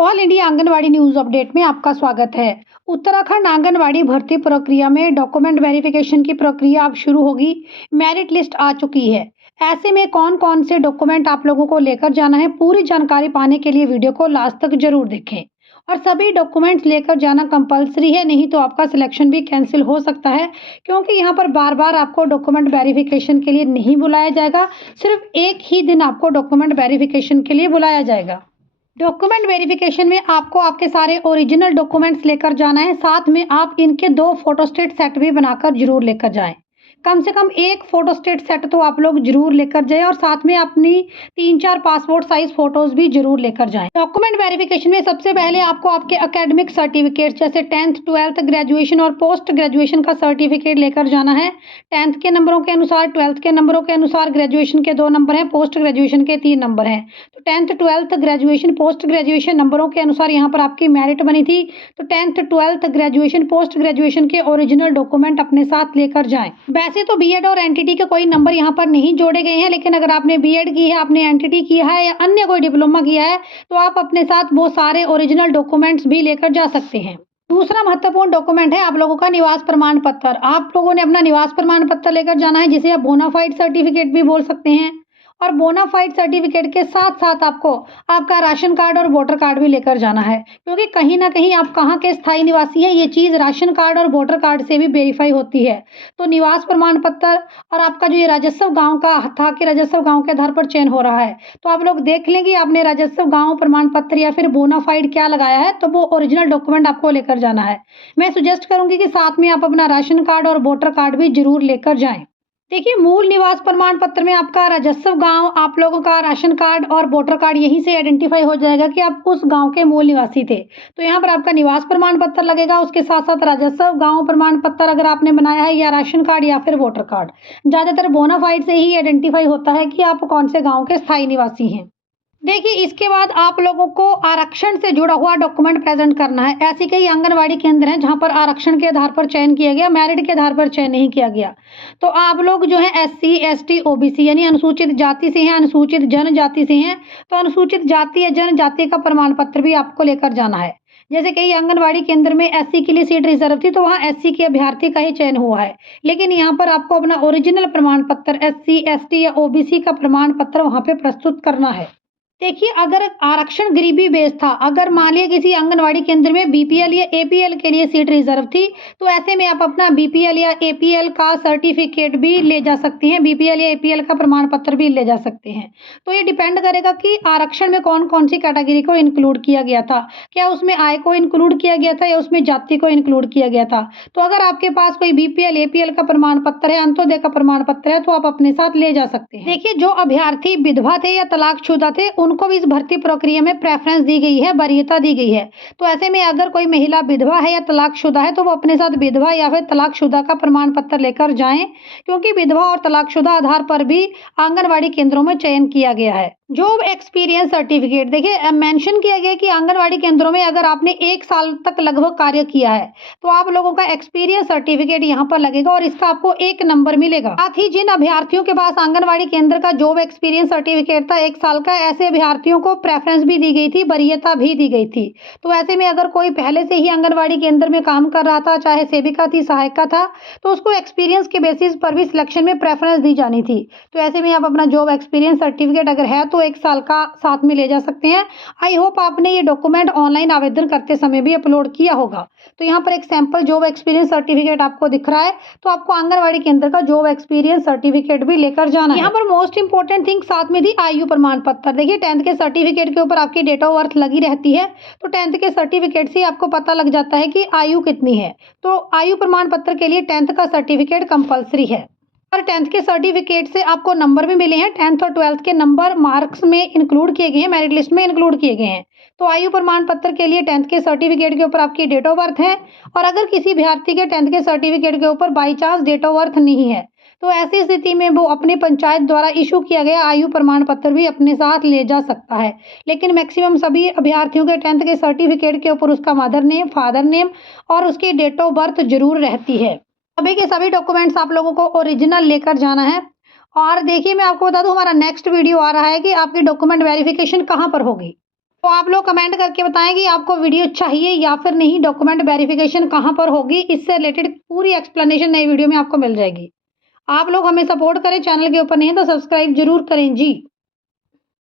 All India anganwadi news update में आपका स्वागत है। उत्तराखंड आंगनवाड़ी भर्ती प्रक्रिया में डॉक्यूमेंट वेरिफिकेशन की प्रक्रिया अब शुरू होगी। मेरिट लिस्ट आ चुकी है। ऐसे में कौन कौन से डॉक्यूमेंट आप लोगों को लेकर जाना है, पूरी जानकारी पाने के लिए वीडियो को लास्ट तक जरूर देखें। और सभी डॉक्यूमेंट्स लेकर जाना कंपलसरी है, नहीं तो आपका सिलेक्शन भी कैंसिल हो सकता है, क्योंकि यहाँ पर बार बार आपको डॉक्यूमेंट वेरिफिकेशन के लिए नहीं बुलाया जाएगा। सिर्फ एक ही दिन आपको डॉक्यूमेंट वेरिफिकेशन के लिए बुलाया जाएगा। डॉक्यूमेंट वेरिफिकेशन में आपको आपके सारे ओरिजिनल डॉक्यूमेंट्स लेकर जाना है। साथ में आप इनके 2 फोटोस्टेट सेट भी बनाकर जरूर लेकर जाएं। कम से कम एक फोटोस्टेट सेट तो आप लोग जरूर लेकर जाएं और साथ में अपनी 3-4 पासपोर्ट साइज फोटोज भी जरूर लेकर जाएं। डॉक्यूमेंट वेरिफिकेशन में सबसे पहले आपको आपके एकेडमिक सर्टिफिकेट जैसे 10th 12th ग्रेजुएशन और पोस्ट ग्रेजुएशन का सर्टिफिकेट लेकर जाना है। 10th के नंबरों के अनुसार, 12th के नंबरों के अनुसार ग्रेजुएशन के 2 नंबर हैं, पोस्ट ग्रेजुएशन के 3 नंबर हैं। तो 10th 12th graduation post graduation नंबरों के अनुसार यहाँ पर आपकी मेरिट बनी थी, तो 10th 12th graduation post graduation के ओरिजिनल डॉक्यूमेंट अपने साथ लेकर जाएं। वैसे तो बीएड और एनटीटी के कोई नंबर यहाँ पर नहीं जोड़े गए हैं, लेकिन अगर आपने बीएड की है, आपने एनटीटी किया है या अन्य कोई डिप्लोमा किया है, तो आप अपने साथ वो सारे ओरिजिनल डॉक्यूमेंट्स भी लेकर जा सकते हैं। दूसरा महत्वपूर्ण डॉक्यूमेंट है आप लोगों का निवास प्रमाण पत्र। आप लोगों ने अपना निवास प्रमाण पत्र लेकर जाना है, जिसे आप बोनाफाइड सर्टिफिकेट भी बोल सकते हैं। और बोनाफाइड सर्टिफिकेट के साथ साथ आपको आपका राशन कार्ड और वोटर कार्ड भी लेकर जाना है, क्योंकि कहीं ना कहीं आप कहाँ के स्थायी निवासी हैं, ये चीज़ राशन कार्ड और वोटर कार्ड से भी वेरीफाई होती है। तो निवास प्रमाण पत्र और आपका जो ये राजस्व गांव का था कि राजस्व गांव के आधार पर चयन हो रहा है, तो आप लोग देख लें कि आपने राजस्व गांव प्रमाण पत्र या फिर बोनाफाइड क्या लगाया है, तो वो ओरिजिनल डॉक्यूमेंट आपको लेकर जाना है। मैं सुजेस्ट करूंगी कि साथ में आप अपना राशन कार्ड और वोटर कार्ड भी जरूर लेकर जाएं। देखिए, मूल निवास प्रमाण पत्र में आपका राजस्व गांव, आप लोगों का राशन कार्ड और वोटर कार्ड यहीं से आइडेंटिफाई हो जाएगा कि आप उस गांव के मूल निवासी थे। तो यहाँ पर आपका निवास प्रमाण पत्र लगेगा, उसके साथ साथ राजस्व गांव प्रमाण पत्र अगर आपने बनाया है, या राशन कार्ड या फिर वोटर कार्ड। ज़्यादातर बोनाफाइड से ही आइडेंटिफाई होता है कि आप कौन से गाँव के स्थायी निवासी हैं। देखिए, इसके बाद आप लोगों को आरक्षण से जुड़ा हुआ डॉक्यूमेंट प्रेजेंट करना है। ऐसी कई आंगनवाड़ी केंद्र हैं जहां पर आरक्षण के आधार पर चयन किया गया, मेरिट के आधार पर चयन नहीं किया गया। तो आप लोग जो है SC ST OBC यानी अनुसूचित जाति से हैं, अनुसूचित जनजाति से हैं, तो अनुसूचित जाति या जनजाति का प्रमाण पत्र भी आपको लेकर जाना है। जैसे कई आंगनवाड़ी केंद्र में SC के लिए सीट रिजर्व थी, तो वहाँ SC के अभ्यर्थी का ही चयन हुआ है, लेकिन यहाँ पर आपको अपना ओरिजिनल प्रमाण पत्र SC ST या OBC का प्रमाण पत्र वहाँ पे प्रस्तुत करना है। देखिए, अगर आरक्षण गरीबी बेस था, अगर मान लिया किसी आंगनवाड़ी केंद्र में BPL या APL के लिए सीट रिजर्व थी, तो ऐसे में आप अपना BPL या APL का सर्टिफिकेट भी ले जा सकते हैं, BPL या APL का प्रमाण पत्र भी ले जा सकते हैं। तो ये डिपेंड करेगा कि आरक्षण में कौन कौन सी कैटेगरी को इंक्लूड किया गया था, क्या उसमें आय को इंक्लूड किया गया था या उसमें जाति को इंक्लूड किया गया था। तो अगर आपके पास कोई BPL APL का प्रमाण पत्र है, अंत्योदय का प्रमाण पत्र है, तो आप अपने साथ ले जा सकते हैं। देखिए, जो अभ्यर्थी विधवा थे या तलाकशुदा थे, उनको भी इस भर्ती प्रक्रिया में प्रेफरेंस दी गई है, वरीयता दी गई है। तो ऐसे में अगर कोई महिला विधवा है या तलाकशुदा है, तो वो अपने साथ विधवा या फिर तलाकशुदा का प्रमाण पत्र लेकर जाएं, क्योंकि विधवा और तलाकशुदा आधार पर भी आंगनवाड़ी केंद्रों में चयन किया गया है। जॉब एक्सपीरियंस सर्टिफिकेट, देखिए मेंशन किया गया कि आंगनवाड़ी केंद्रों में अगर आपने 1 साल तक लगभग कार्य किया है, तो आप लोगों का एक्सपीरियंस सर्टिफिकेट यहाँ पर लगेगा और इसका आपको 1 नंबर मिलेगा। साथ ही जिन अभ्यर्थियों के पास आंगनवाड़ी केंद्र का जॉब एक्सपीरियंस सर्टिफिकेट था 1 साल का, ऐसे अभ्यर्थियों को प्रेफरेंस भी दी गई थी, वरीयता भी दी गई थी। तो ऐसे में अगर कोई पहले से ही आंगनवाड़ी केंद्र में काम कर रहा था, चाहे सेविका थी, सहायिका था, तो उसको एक्सपीरियंस के बेसिस पर भी सिलेक्शन में प्रेफरेंस दी जानी थी। तो ऐसे में आप अपना जॉब एक्सपीरियंस सर्टिफिकेट अगर है तो 1 साल का साथ में ले जा सकते हैं। आई होप आपने ये डॉक्यूमेंट ऑनलाइन आवेदन करते समय भी अपलोड किया होगा। तो यहाँ पर एक सैंपल जॉब एक्सपीरियंस सर्टिफिकेट आपको दिख रहा है, तो आपको आंगनवाड़ी केंद्र का जॉब एक्सपीरियंस सर्टिफिकेट भी लेकर जाना है। यहाँ पर मोस्ट इंपोर्टेंट थिंग साथ में थी आयु प्रमाण पत्र। देखिए, 10th के सर्टिफिकेट के ऊपर आपकी डेट ऑफ बर्थ लगी रहती है, तो 10th के सर्टिफिकेट से आपको पता लग जाता है कि आयु कितनी है। तो आयु प्रमाण पत्र के लिए 10th का सर्टिफिकेट कंपलसरी है। और 10th के सर्टिफिकेट से आपको नंबर भी मिले हैं, 10th और 12th के नंबर मार्क्स में इंक्लूड किए गए हैं, मेरिट लिस्ट में इंक्लूड किए गए हैं। तो आयु प्रमाण पत्र के लिए 10th के सर्टिफिकेट के ऊपर आपकी डेट ऑफ बर्थ है, और अगर किसी अभ्यर्थी के 10th के सर्टिफिकेट के ऊपर by chance date of birth नहीं है, तो ऐसी स्थिति में वो अपनी पंचायत द्वारा इशू किया गया आयु प्रमाण पत्र भी अपने साथ ले जा सकता है। लेकिन मैक्सिमम सभी अभ्यर्थियों के 10th के सर्टिफिकेट के ऊपर उसका मदर नेम, फादर नेम और उसकी डेट ऑफ बर्थ जरूर रहती है। सभी के सभी डॉक्यूमेंट्स आप लोगों को ओरिजिनल लेकर जाना है। और देखिए, मैं आपको बता दूं, हमारा नेक्स्ट वीडियो आ रहा है कि आपकी डॉक्यूमेंट वेरिफिकेशन कहाँ पर होगी। तो आप लोग कमेंट करके बताएं कि आपको वीडियो चाहिए या फिर नहीं, डॉक्यूमेंट वेरिफिकेशन कहाँ पर होगी, इससे रिलेटेड पूरी एक्सप्लेनेशन नई वीडियो में आपको मिल जाएगी। आप लोग हमें सपोर्ट करें, चैनल के ऊपर नहीं है तो सब्सक्राइब जरूर करें जी।